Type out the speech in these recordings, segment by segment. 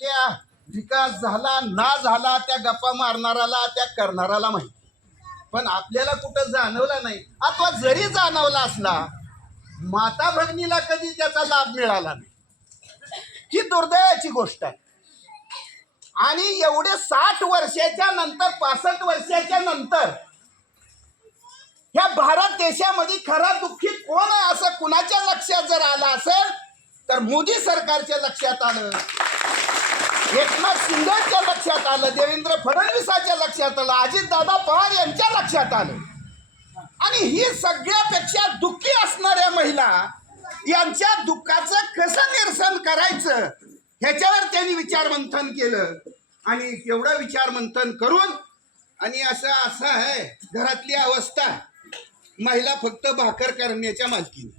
त्या विकास झाला ना झाला त्या गप्पा मारणाराला त्या करणाराला माहिती. पण आपल्याला कुठं जाणवला नाही. अथवा जरी जाणवला असला माता भगिनीला कधी त्याचा लाभ मिळाला नाही. ही दुर्दैवाची गोष्ट आहे. आणि एवढे साठ वर्षाच्या नंतर पासष्ट वर्षाच्या नंतर ह्या भारत देशामध्ये खरा दुःखी कोण आहे असं कुणाच्या लक्षात जर आलं असेल तर मोदी सरकारच्या लक्षात आलं. एकनाथ शिंदेच्या लक्षात आलं देवेंद्र फडणवीसाच्या लक्षात आलं अजितदादा पवार यांच्या लक्षात आलं. आणि ही सगळ्यापेक्षा दुःखी असणाऱ्या महिला यांच्या दुःखाचं कसं निरसन करायचं ह्याच्यावर त्यांनी विचारमंथन केलं. आणि एवढं विचारमंथन करून आणि असं असं आहे घरातली अवस्था महिला फक्त भाकर करण्याच्या मालकीने.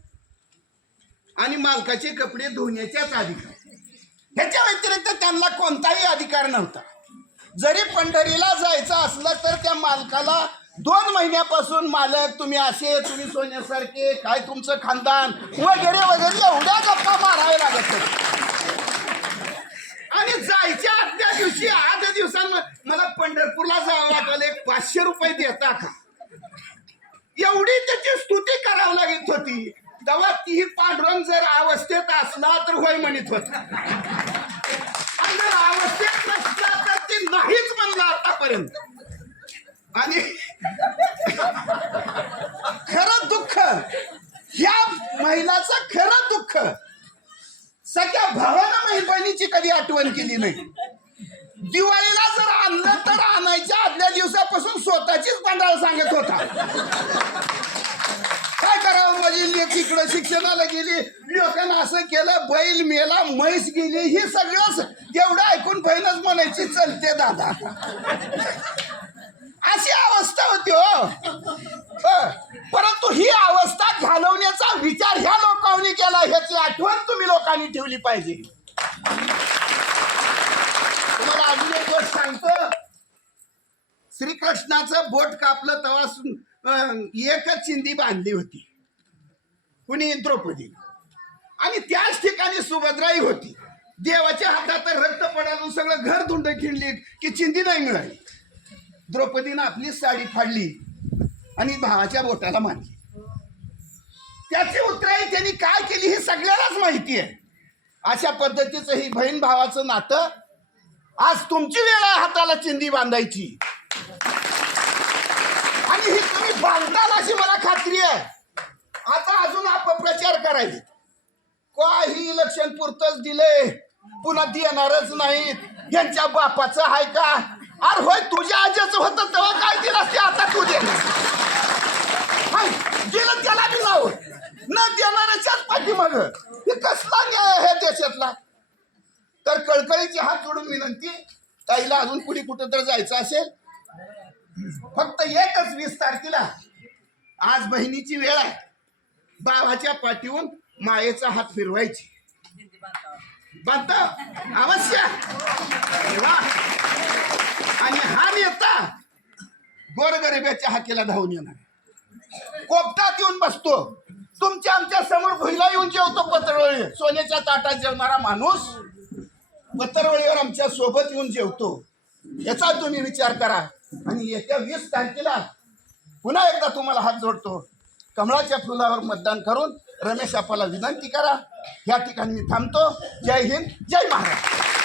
आणि मालकाचे कपडे धुण्याच्याच अधिकार ह्याच्या व्यतिरिक्त त्यांना नव्हता. जरी पंढरीला जायचं असलं तर त्या मालकाला दोन महिन्यापासून मालक तुम्ही असे तुम्ही सोन्यासारखे काय तुमचं खानदान? वगैरे वगैरे एवढ्या गप्पा मारावे लागत आणि जायच्या आदल्या दिवशी आठ दिवसांमध्ये मला पंढरपूरला जावं लागलं. एक पाचशे रुपये देता का? एवढी त्याची स्तुती करावी लागत होती. तेव्हा ती पांडुरंग जर अवस्थेत असला तर होय म्हणत होता आणि जर अवस्थेत नसला तर ती नाहीच म्हणला आणि खरं दुःख. ह्या महिलाचं खरं दुःख. सगळ्या भावानं बहीण बहिणीची कधी आठवण केली नाही. दिवाळीला जर आणलं तर आणायच्या आदल्या दिवसापासून स्वतःचीच पंडाळ सांगत होता. काय करावं म्हणजे माझी लेख इकडं शिक्षणाला गेली लोकांना असं केलं बैल मेला म्हैस गेली हे सगळंच एवढं म्हणायची चलते दादा. अशी अवस्था होती हो. परंतु ही अवस्था घालवण्याचा विचार ह्या लोकांनी केला ह्याची आठवण तुम्ही लोकांनी ठेवली पाहिजे. तुम्हाला अजून एक गोष्ट सांगतो. श्रीकृष्णाचं बोट कापलं तेव्हा एकच चिंदी बांधली होती. कुणी? द्रौपदी आणि त्याच ठिकाणी सुभद्राई होती. देवाच्या हातात रक्त पडालो सगळं घर धुंड खिंडली की चिंदी नाही मिळाली. द्रौपदीनं आपली साडी फाडली आणि भावाच्या बोटाला मानली. त्याची उत्तराई त्यांनी काय केली हे सगळ्यालाच माहिती आहे. अशा पद्धतीचं ही बहीण भावाचं नातं आज तुमची वेळ आहे हाताला चिंदी बांधायची. आणि ही तुम्ही बांधताल अशी मला खात्री आहे. आता अजून अपप्रचार करायचे. काही इलेक्शन पुरतच दिले पुन्हा देणारच नाहीत. यांच्या बापाचं आहे का? अरे होय तुझ्या आज्याचं होतं तेव्हा काय दिलं ते आता तू दे हाय, त्याला बी लाव न देणाऱ्याच्याच पाठीमाग हे कसला न्याय आहे देशातला? तर कळकळीची हात जोडून विनंती ताईला अजून कुणी कुठं तर जायचं असेल? फक्त एकच वीस तारखेला. आज बहिणीची वेळ आहे. बाबाच्या पाठीहून मायेचा हात फिरवायची. बांधतो अवश्य. वा. आणि हा नेता गोरगरिबाच्या हाकेला धावून येणार. कोपटात येऊन बसतो. तुमच्या आमच्यासमोर भुईला येऊन जेवतो पत्रवळी. सोन्याच्या ताटात जेवणारा माणूस पत्रवळीवर आमच्यासोबत येऊन जेवतो. याचा तुम्ही विचार करा. आणि येत्या वीस तारखेला पुन्हा एकदा तुम्हाला हात जोडतो. कमळाच्या फुलावर मतदान करून रमेश आपाला विनंती करा. या ठिकाणी मी थांबतो. जय हिंद जय महाराष्ट्र.